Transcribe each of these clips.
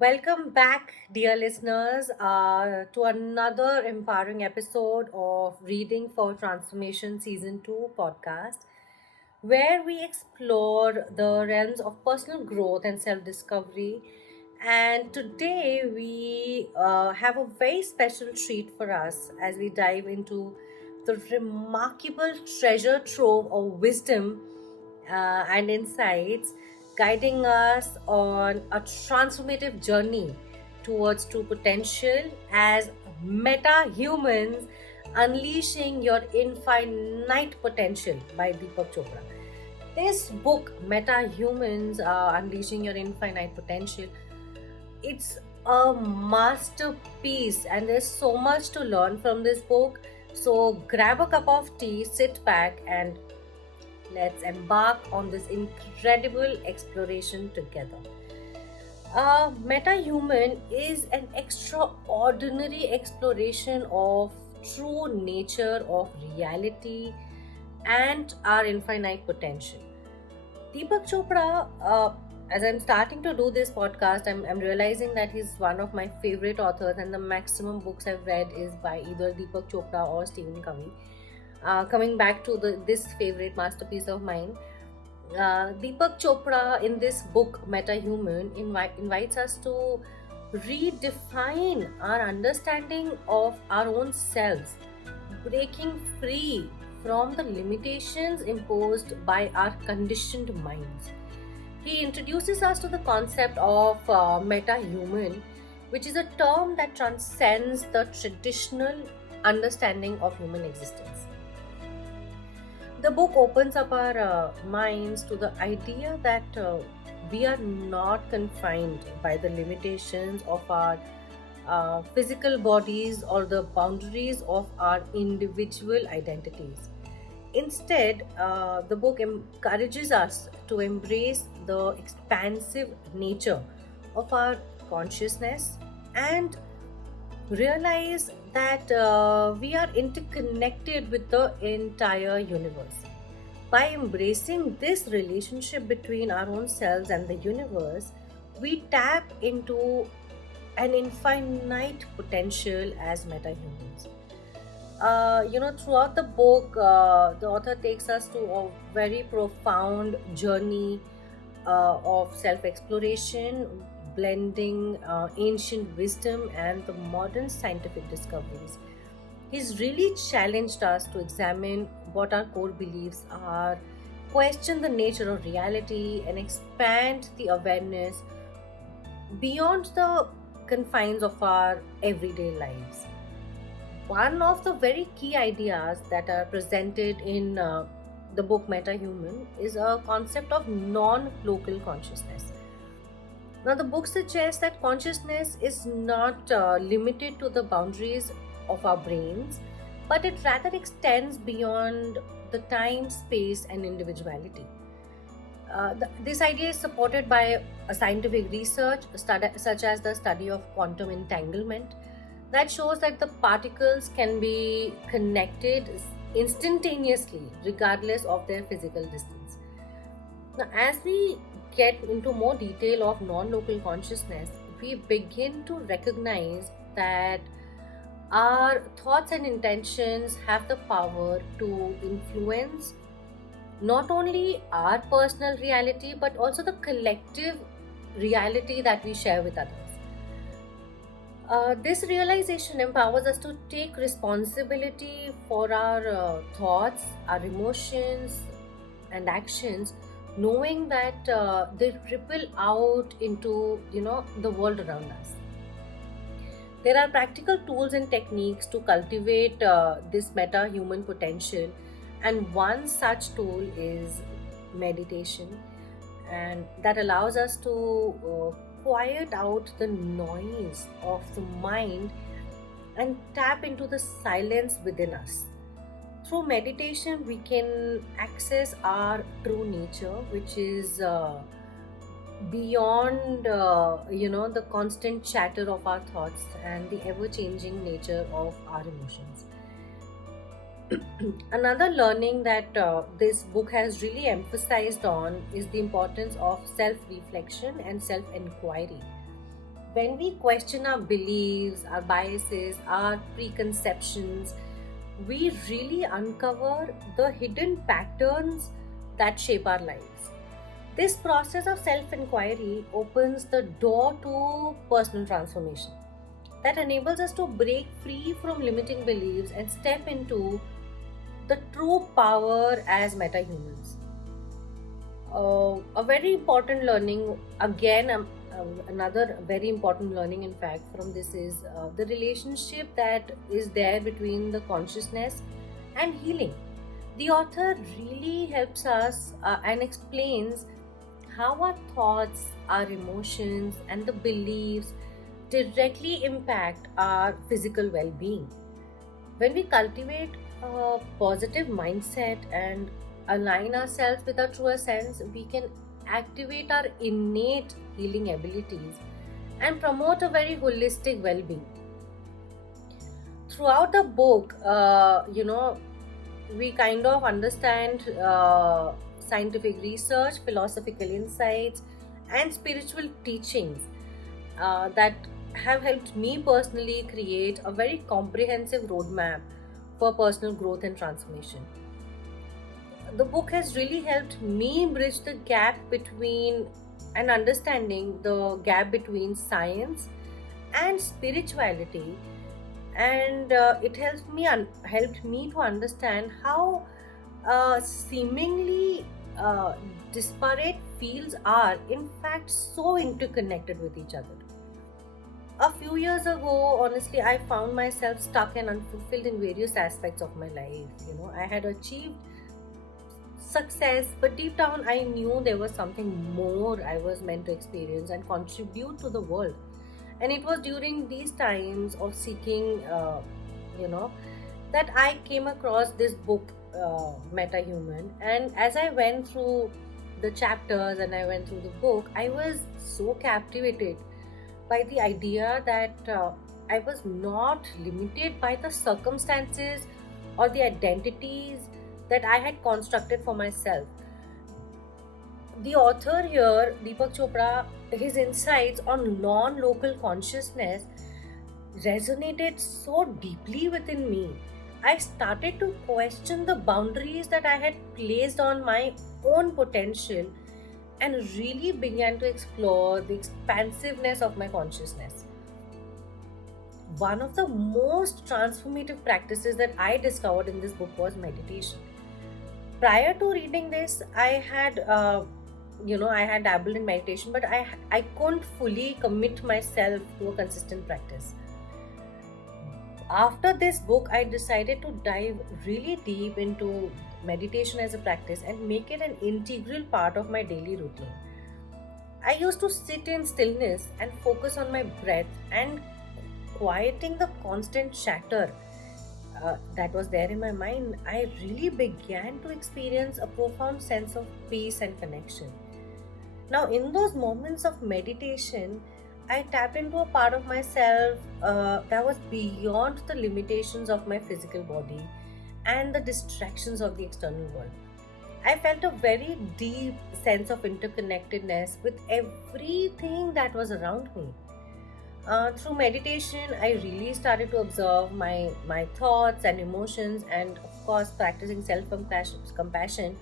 Welcome back, dear listeners, to another empowering episode of Reading for Transformation Season 2 podcast, where we explore the realms of personal growth and self discovery. And today we have a very special treat for us as we dive into the remarkable treasure trove of wisdom and insights guiding us on a transformative journey towards true potential as meta humans unleashing your infinite potential by Deepak Chopra. This book, Meta Humans Unleashing Your Infinite Potential, it's a masterpiece and there's so much to learn from this book. So grab a cup of tea, sit back, and let's embark on this incredible exploration together. Metahuman is an extraordinary exploration of true nature of reality and our infinite potential. Deepak Chopra, as I'm starting to do this podcast, I'm realizing that he's one of my favorite authors, and the maximum books I've read is by either Deepak Chopra or Stephen Covey. Coming back to this favorite masterpiece of mine, Deepak Chopra in this book Metahuman invites us to redefine our understanding of our own selves, breaking free from the limitations imposed by our conditioned minds. He introduces us to the concept of metahuman, which is a term that transcends the traditional understanding of human existence. The book opens up our minds to the idea that we are not confined by the limitations of our physical bodies or the boundaries of our individual identities. Instead, the book encourages us to embrace the expansive nature of our consciousness and realize that we are interconnected with the entire universe. By embracing this relationship between our own selves and the universe, we tap into an infinite potential as metahumans. Throughout the book, the author takes us to a very profound journey of self exploration, blending ancient wisdom and the modern scientific discoveries. He's really challenged us to examine what our core beliefs are, question the nature of reality, and expand the awareness beyond the confines of our everyday lives. One of the very key ideas that are presented in the book Metahuman is a concept of non local consciousness. Now, the book suggests that consciousness is not limited to the boundaries of our brains, but it rather extends beyond the time, space, and individuality. This idea is supported by a scientific research, such as the study of quantum entanglement, that shows that the particles can be connected instantaneously, regardless of their physical distance. Now, as we get into more detail of non-local consciousness, we begin to recognize that our thoughts and intentions have the power to influence not only our personal reality but also the collective reality that we share with others. This realization empowers us to take responsibility for our thoughts, our emotions, and actions, knowing that they ripple out into the world around us. There are practical tools and techniques to cultivate this meta human potential, and one such tool is meditation, and that allows us to quiet out the noise of the mind and tap into the silence within us. Through meditation, we can access our true nature, which is beyond the constant chatter of our thoughts and the ever changing nature of our emotions. Another learning that this book has really emphasized on is the importance of self reflection and self inquiry. When we question our beliefs, our biases, our preconceptions, we really uncover the hidden patterns that shape our lives. This process of self inquiry opens the door to personal transformation that enables us to break free from limiting beliefs and step into the true power as metahumans. A very important learning, again, another very important learning, in fact, from this is the relationship that is there between the consciousness and healing. The author really helps us and explains how our thoughts, our emotions, and the beliefs directly impact our physical well being. When we cultivate a positive mindset and align ourselves with our true essence, we can activate our innate healing abilities and promote a very holistic well being. Throughout the book, we kind of understand scientific research, philosophical insights, and spiritual teachings that have helped me personally create a very comprehensive roadmap for personal growth and transformation. The book has really helped me bridge the gap between and understanding the gap between science and spirituality, and it helped me to understand how seemingly disparate fields are in fact so interconnected with each other. A few years ago, honestly, I found myself stuck and unfulfilled in various aspects of my life. I had achieved success, but deep down I knew there was something more I was meant to experience and contribute to the world. And it was during these times of seeking, you know, that I came across this book, Metahuman. And as I went through the chapters and I went through the book, I was so captivated by the idea that I was not limited by the circumstances or the identities that I had constructed for myself. The author here, Deepak Chopra, his insights on non local consciousness resonated so deeply within me. I started to question the boundaries that I had placed on my own potential and really began to explore the expansiveness of my consciousness. One of the most transformative practices that I discovered in this book was meditation. Prior to reading this, I had dabbled in meditation, but I couldn't fully commit myself to a consistent practice. After this book, I decided to dive really deep into meditation as a practice and make it an integral part of my daily routine. I used to sit in stillness and focus on my breath and quieting the constant chatter that was there in my mind. I really began to experience a profound sense of peace and connection. Now, in those moments of meditation, I tapped into a part of myself that was beyond the limitations of my physical body and the distractions of the external world. I felt a very deep sense of interconnectedness with everything that was around me. Through meditation, I really started to observe my thoughts and emotions, and of course, practicing self compassion.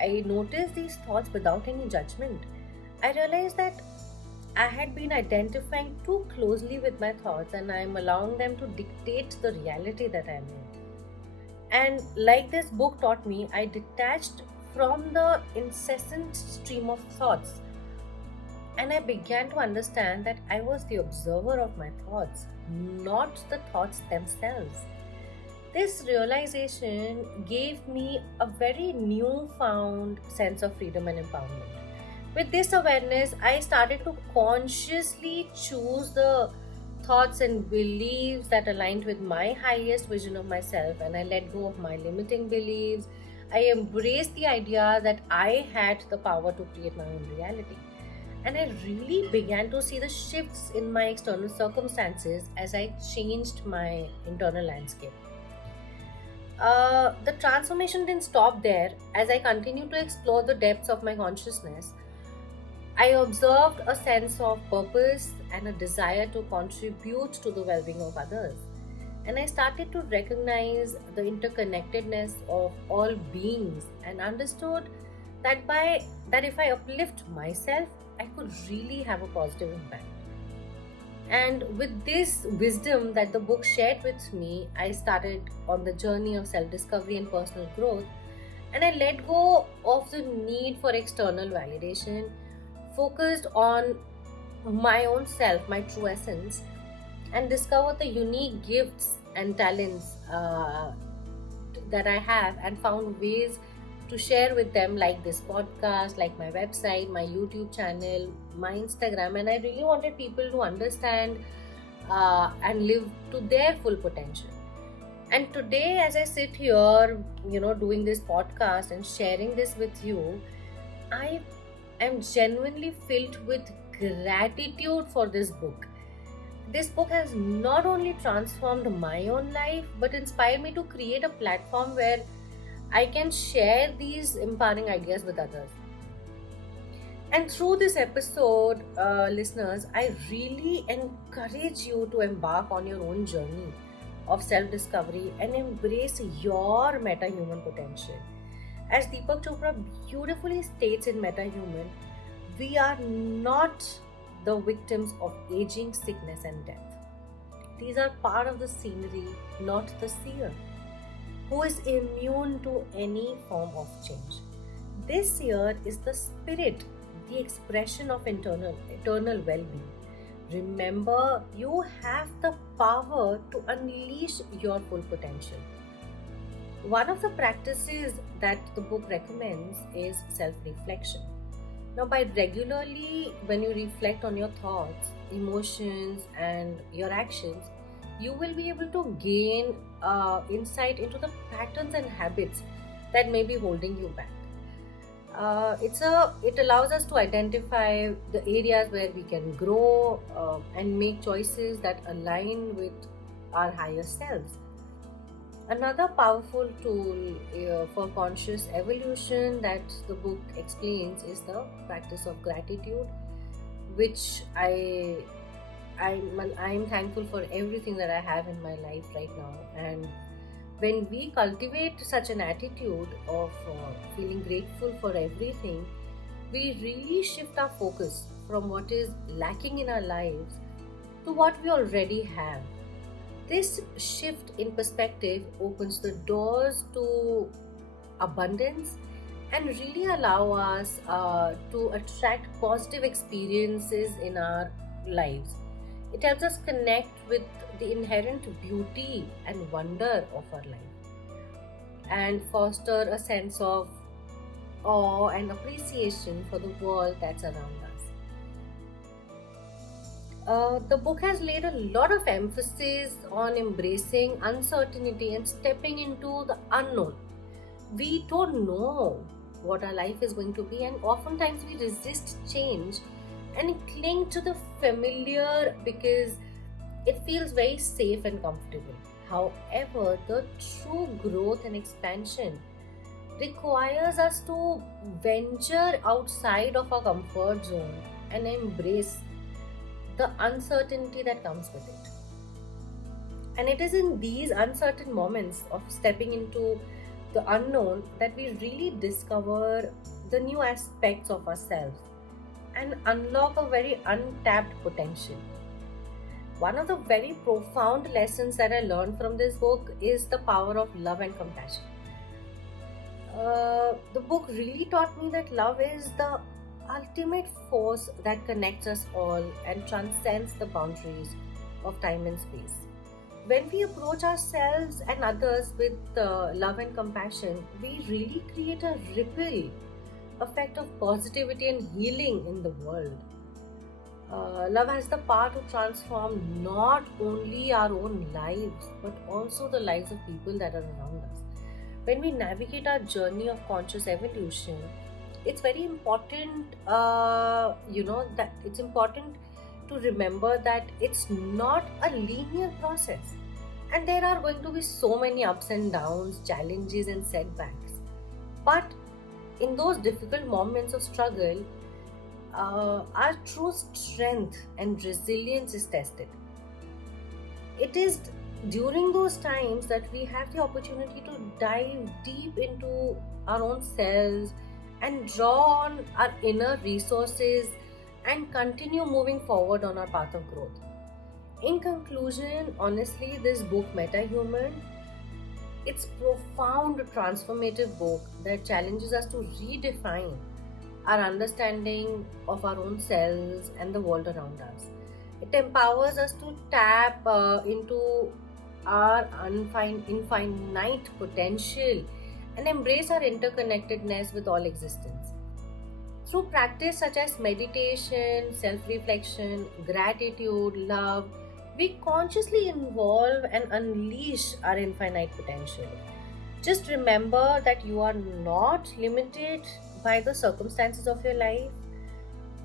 I noticed these thoughts without any judgment. I realized that I had been identifying too closely with my thoughts and I am allowing them to dictate the reality that I am in. And like this book taught me, I detached from the incessant stream of thoughts and I began to understand that I was the observer of my thoughts, not the thoughts themselves. This realization gave me a very newfound sense of freedom and empowerment. With this awareness, I started to consciously choose the thoughts and beliefs that aligned with my highest vision of myself, and I let go of my limiting beliefs. I embraced the idea that I had the power to create my own reality. And I really began to see the shifts in my external circumstances as I changed my internal landscape. The transformation didn't stop there. As I continued to explore the depths of my consciousness, I observed a sense of purpose and a desire to contribute to the well being of others. And I started to recognize the interconnectedness of all beings and understood that if I uplift myself, I could really have a positive impact. And with this wisdom that the book shared with me, I started on the journey of self discovery and personal growth. And I let go of the need for external validation, focused on my own self, my true essence, and discovered the unique gifts and talents that I have, and found ways to share with them, like this podcast, like my website, my YouTube channel, my Instagram. And I really wanted people to understand and live to their full potential. And today, as I sit here, doing this podcast and sharing this with you, I am genuinely filled with gratitude for this book. This book has not only transformed my own life but inspired me to create a platform where I can share these empowering ideas with others. And through this episode, listeners, I really encourage you to embark on your own journey of self discovery and embrace your metahuman potential. As Deepak Chopra beautifully states in Metahuman, we are not the victims of aging, sickness, and death. These are part of the scenery, not the seer, who is immune to any form of change. This seer is the spirit, the expression of eternal well being. Remember, you have the power to unleash your full potential. One of the practices that the book recommends is self reflection. Now, by regularly, when you reflect on your thoughts, emotions, and your actions, you will be able to gain insight into the patterns and habits that may be holding you back. It allows us to identify the areas where we can grow and make choices that align with our higher selves. Another powerful tool for conscious evolution that the book explains is the practice of gratitude, which I'm thankful for everything that I have in my life right now. And when we cultivate such an attitude of feeling grateful for everything, we really shift our focus from what is lacking in our lives to what we already have. This shift in perspective opens the doors to abundance and really allow us to attract positive experiences in our lives. It helps us connect with the inherent beauty and wonder of our life and foster a sense of awe and appreciation for the world that's around us. The book has laid a lot of emphasis on embracing uncertainty and stepping into the unknown. We don't know what our life is going to be, and oftentimes we resist change and cling to the familiar because it feels very safe and comfortable. However, the true growth and expansion requires us to venture outside of our comfort zone and embrace the uncertainty that comes with it. And it is in these uncertain moments of stepping into the unknown that we really discover the new aspects of ourselves and unlock a very untapped potential. One of the very profound lessons that I learned from this book is the power of love and compassion. The book really taught me that love is the ultimate force that connects us all and transcends the boundaries of time and space. When we approach ourselves and others with love and compassion, we really create a ripple effect of positivity and healing in the world. Love has the power to transform not only our own lives but also the lives of people that are around us. When we navigate our journey of conscious evolution, it's very important, that it's important to remember that it's not a linear process, and there are going to be so many ups and downs, challenges, and setbacks. But in those difficult moments of struggle, our true strength and resilience is tested. It is during those times that we have the opportunity to dive deep into our own selves and draw on our inner resources and continue moving forward on our path of growth. In conclusion, honestly, this book, Metahuman, it's profound transformative book that challenges us to redefine our understanding of our own selves and the world around us. It empowers us to tap into our infinite potential and embrace our interconnectedness with all existence. Through practice such as meditation, self reflection, gratitude, love, we consciously involve and unleash our infinite potential. Just remember that you are not limited by the circumstances of your life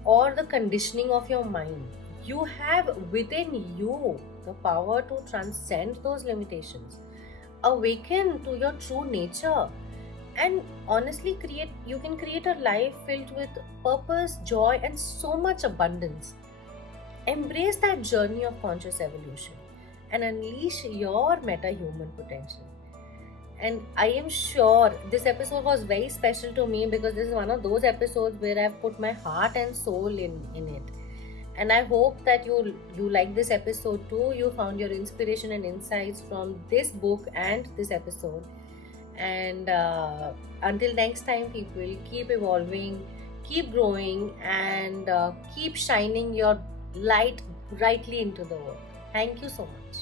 or the conditioning of your mind. You have within you the power to transcend those limitations, awaken to your true nature, and honestly create a life filled with purpose, joy, and so much abundance. Embrace that journey of conscious evolution and unleash your meta-human potential. And I am sure this episode was very special to me because this is one of those episodes where I've put my heart and soul in it. And I hope that you like this episode too. You found your inspiration and insights from this book and this episode. And until next time, people, keep evolving, keep growing, and keep shining your light brightly into the world. Thank you so much.